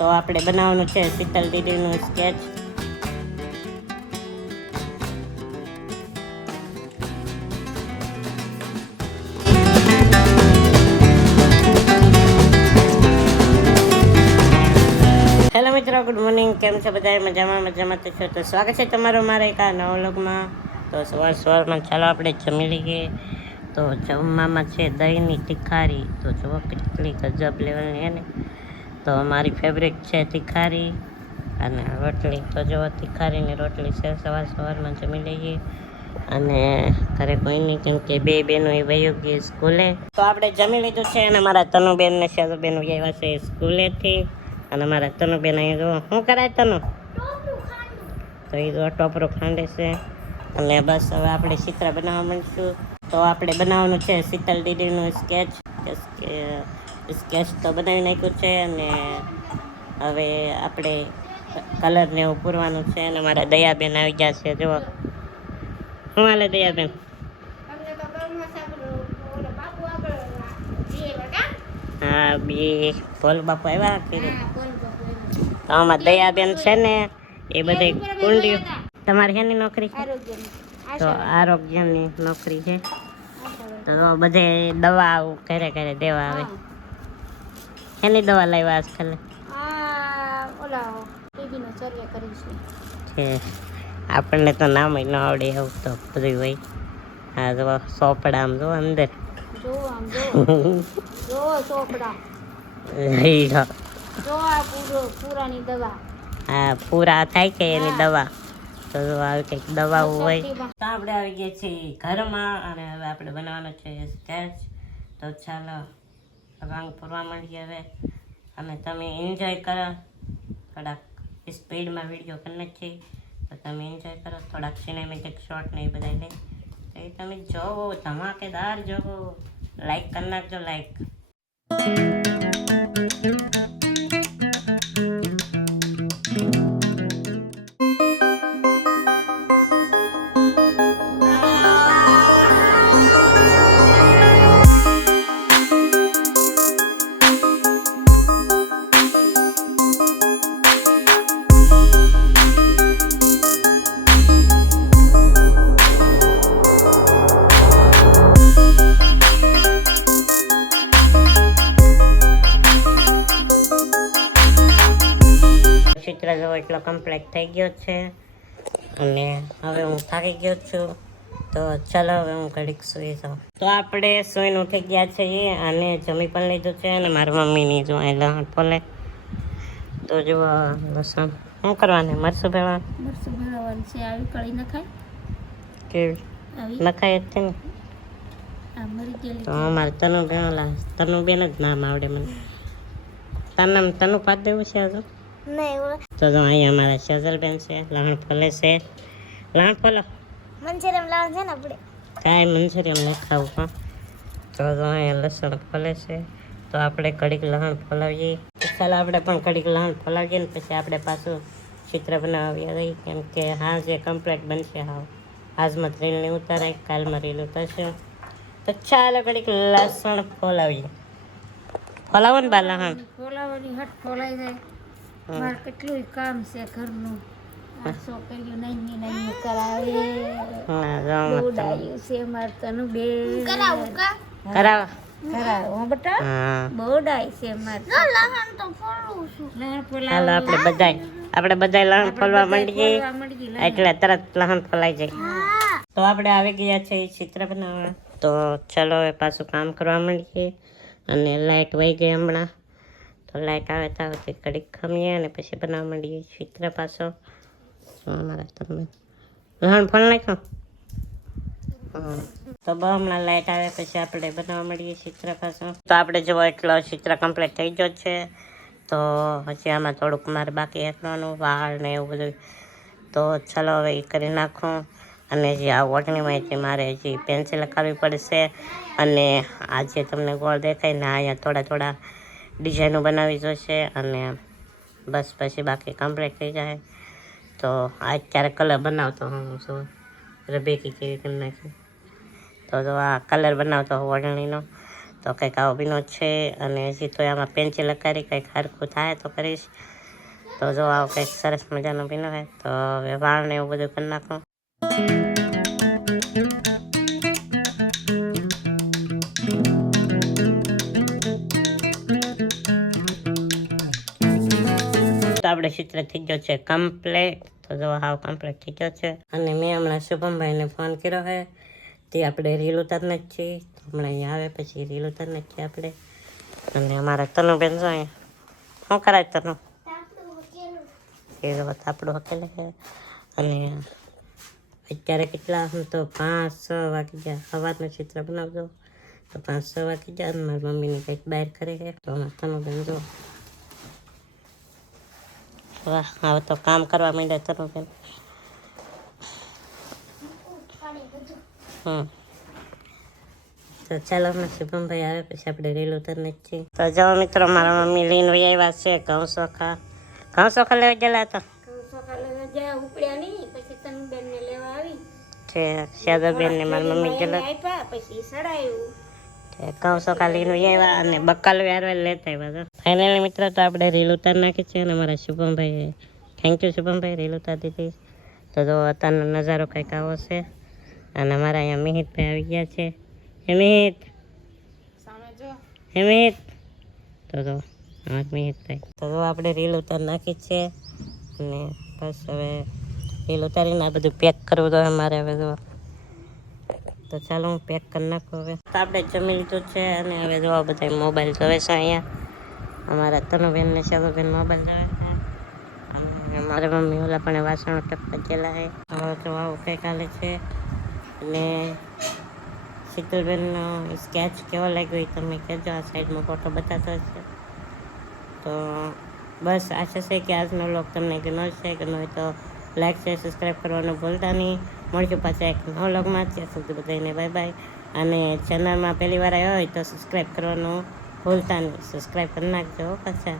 તો આપણે બનાવવાનું છે શીતલ દીદીનું સ્કેચ. હેલો મિત્રો, ગુડ મોર્નિંગ. કેમ છે બધા? મજામાં તો છો. તો સ્વાગત છે તમારું મારા એક આ નવા વ્લોગમાં. તો સવારમાં ચાલો આપણે જમી લઈએ. તો જમવામાં છે દહીંની તિખારી. તો જુઓ કેટલી ગજબ લેવલની હે ને. તો મારી ફેવરેટ છે તિખારી અને રોટલી. તો જુઓ તિખારીની રોટલી છે. સવારમાં જમી લઈએ. અને ઘરે કોઈ નહીં, કેમ કે બે બહેનો એ વહી ગઈ સ્કૂલે. તો આપણે જમી લીધું છે અને મારા તનુબેન ને શાદુબેન આવ્યા છે સ્કૂલેથી. અને મારા તનુબેન અહીં જો શું કરાય તનુ? તો એ જો ટોપરું ખાંડે છે. અને બસ હવે આપણે ચિત્ર બનાવવા માંડીશું. તો આપણે બનાવવાનું છે શીતલ દીદીનું સ્કેચ. તો બનાવી નાખ્યું છે અને હવે આપણે કલરને એવું પૂરવાનું છે. અને મારા દયાબેન આવી ગયા છે. જુઓ શું હાલે દયાબેન? હા, બે ભોલ બાપુ આવ્યા કીધું. તો આમાં દયાબેન છે ને એ બધી કુંડીઓ. તમારે શેની નોકરી છે? તો આરોગ્યની નોકરી છે. તો બધે દવા આવું ઘરે દેવા આવે. શેની દવા લાવ્યા આજકાલ? છે આપણને તો નામ ન આવડે એવું તો બધું હોય. હા જો સોપડા આમ જો અંદર હા પૂરા થાય કે એની દવા. તો આવી કંઈક દવાઓ હોય. તો આપણે આવી ગયા છીએ ઘરમાં અને હવે આપણે બનાવવાનો છે સ્કેચ. તો ચાલો રંગ પૂરવા માંડીએ હવે. અને તમે એન્જોય કરો. થોડાક સ્પીડમાં વિડીયો કરી નાખીએ તો તમે એન્જોય કરો. થોડાક સિનેમેટિક શોટ ને એ બધા લે તો એ તમે જોવો, ધમાકેદાર જોવો. લાઈક કરી નાખજો, લાઈક. ચિત્ર જો એટલો કમ્પ્લીટ થઈ ગયો છે અને હવે હું થાકી ગયો છું. તો ચાલો હવે હું ઘડીક સૂઈ જાઉં. તો આપણે સૂઈને ઉઠી ગયા છીએ અને જમી પણ લીધું છે. અને મારી મમ્મીની જો અહીં લહણ ફોલે. તો જો લસણ શું કરવાનું? મરચું ભેળવાનું છે. આવી કળી નખાય કેવી નખાય જ છે ને. તો અમારે તનુબેન જ નામ આવડે મને. તારું નામ તનુ પાડ દેવું છે હજુ? તો અહીંયા અમારા સજલબેન છે, લહણ ફોલે છે. લહણ ફોલો મંચુરિયમ લાવવાનું છે ને આપણે. કાંઈ મંચુરિયમ નથી ખાવું. હા, તો અહીંયા લસણ ફોલે છે. તો આપણે કડીક લહણ ફોલાવીએ. ચાલો આપણે પણ કડીક લહણ ફોલાવીએ ને પછી આપણે પાછું ચિત્ર બનાવીએ રહીએ. કેમ કે હા જે કમ્પ્લીટ બનશે. હા, આજમાં રીલને ઉતારાય, કાલમાં રીલ ઉતારશે. તો ચાલો કડીક લસણ ફોલાવીએ. ફોલાવો ને બા લહણ. ફોલાવાની હટ ફોલાઈ જાય. મારે કેટલું કામ છે ઘરનું. આ છોકરીઓ નાની કરાવે. બોડાયું છે મારે તનું બે કરાવો. કરાવો બેટા. બોડાય છે મારે. લહણ તો ફોલું છું. લહણ ફોલા. હાલો આપણે બધાય લહણ ફોલવા માંડીએ એટલે તરત લહણ ફોલાઈ જાય. તો આપણે આવી ગયા છે ચિત્ર બનાવવા. તો ચાલો હવે પાછું કામ કરવા માંડીએ. અને લાઇટ વહી ગઈ હમણાં. તો લાઇટ આવે તો ઘડીક ખમીએ અને પછી બનાવવા માંડીએ ચિત્ર પાછો. અમારા તમે લહણ ફોલ નાખો. તો હમણાં લાઇટ આવે પછી આપણે બનાવવા માંડીએ ચિત્ર પાછો. તો આપણે જો એટલો ચિત્ર કમ્પ્લીટ થઈ ગયો છે. તો પછી આમાં થોડુંક મારે બાકી રાખવાનું વાળ ને એવું બધું. તો ચાલો હવે એ કરી નાખું. અને જે આ ઓટણીમાં છે મારે હજી પેન્સિલ લખાવવી પડશે. અને આ જે તમને ગોળ દેખાય ને અહીંયા થોડા ડિઝાઇનો બનાવી જોશે. અને બસ પછી બાકી કમ્પ્લીટ થઈ જાય. તો અત્યારે કલર બનાવતો હું શું રબેકી કેવી કરી નાખી. તો આ કલર બનાવતો ઓઢણીનો. તો કંઈક આવો બીનો છે. અને હજી તો આમાં પેન્સિલ કરી કંઈક હરખું થાય તો કરીશ. તો જો આવો કંઈક સરસ મજાનો બીનો હોય તો હવે વાળ ને એવું બધું કરી નાખું. તો આપણે ચિત્ર થઈ ગયો છે કમ્પ્લીટ. તો જો હાવ કમ્પ્લીટ થઈ ગયો છે. અને મેં હમણાં શુભમભાઈને ફોન કર્યો છે. તે આપણે રીલ ઉતારને જ છીએ. હમણાં અહીંયા આવે પછી રીલ ઉતારને જ છીએ આપણે. અને અમારા તનુબેન જો અહીંયા શું કરાય તનુ? એ આપણું હકેલે છે. અને અત્યારે કેટલા તો 5-6 વાગી ગયા. સવારનું ચિત્ર બનાવજો તો 5-6 વાગી ગયા. અને મારી મમ્મીને કંઈક બહાર કરે છે. તો અમારા તનુબેન જો વાહ હવે તો કામ કરવા માંડ્યા તનુબેન. તો ચાલો હમણાં શુભમભાઈ આવે પછી આપણે રીલ ઉતારને જ છીએ. તો જાઓ મિત્રો મારા મમ્મી લઈને આવ્યા છે ઘઉં ચોખા. ઘઉં ચોખા લેવા ગયેલા હતા ઉપડ્યા નહીં પછી તનુબેન ને લેવા આવી છે. શારદાબેન ને મારી મમ્મી ગયેલા આપ્યા પછી સડાયું. ઘઉં ચોખા લઈને આવ્યા અને બકાલ વ્યારવા લેતા આવ્યા. ફાઇનલી મિત્રો તો આપણે રીલ ઉતાર નાખી છે. અને મારા શુભમભાઈ થેન્ક યુ શુભમભાઈ રીલ ઉતારી દીધી. તો જો અત્યારનો નજારો કંઈક આવો છે. અને અમારા અહીંયા મિહિતભાઈ આવી ગયા છે. હે મિહિત, હે મિહિત. તો જો મિહિતભાઈ તો જો આપણે રીલ ઉતાર નાખી છે. અને બસ હવે રીલ ઉતારીને આ બધું પેક કરવું તો મારે હવે જો. તો ચાલો હું પેક કરી નાખું હવે. તો આપણે જમી લીધું છે. અને હવે જોવા બધા મોબાઈલ જોવે છે અહીંયા. અમારા તનુબેન ને શાદુબેન મોબાઈલ જોવે છે. અને મારા મમ્મી ઓલા પણ વાસણો ટકતા ગયેલા છે. હવે તો આવું કંઈક હાલે છે. અને શીતલબેનનો સ્કેચ કેવો લાગ્યો એ તમે કહેજો. આ સાઈડમાં ફોટો બતાવતો છે. તો બસ આશા છે કે આજનો વ્લોગ તમને ગમ્યો છે. ગમ્યો હોય તો લાઈક શેર સબસ્ક્રાઈબ કરવાનું ભૂલતા નહીં. મળશું પાછા એક નવા વ્લોગમાં. ત્યાં સુધી બધાને બાય બાય. અને ચેનલમાં પહેલી વાર આવ્યો હોય તો સબસ્ક્રાઈબ કરવાનું ભૂલતા નહીં. સબસ્ક્રાઈબ કરી નાખજો પાછા.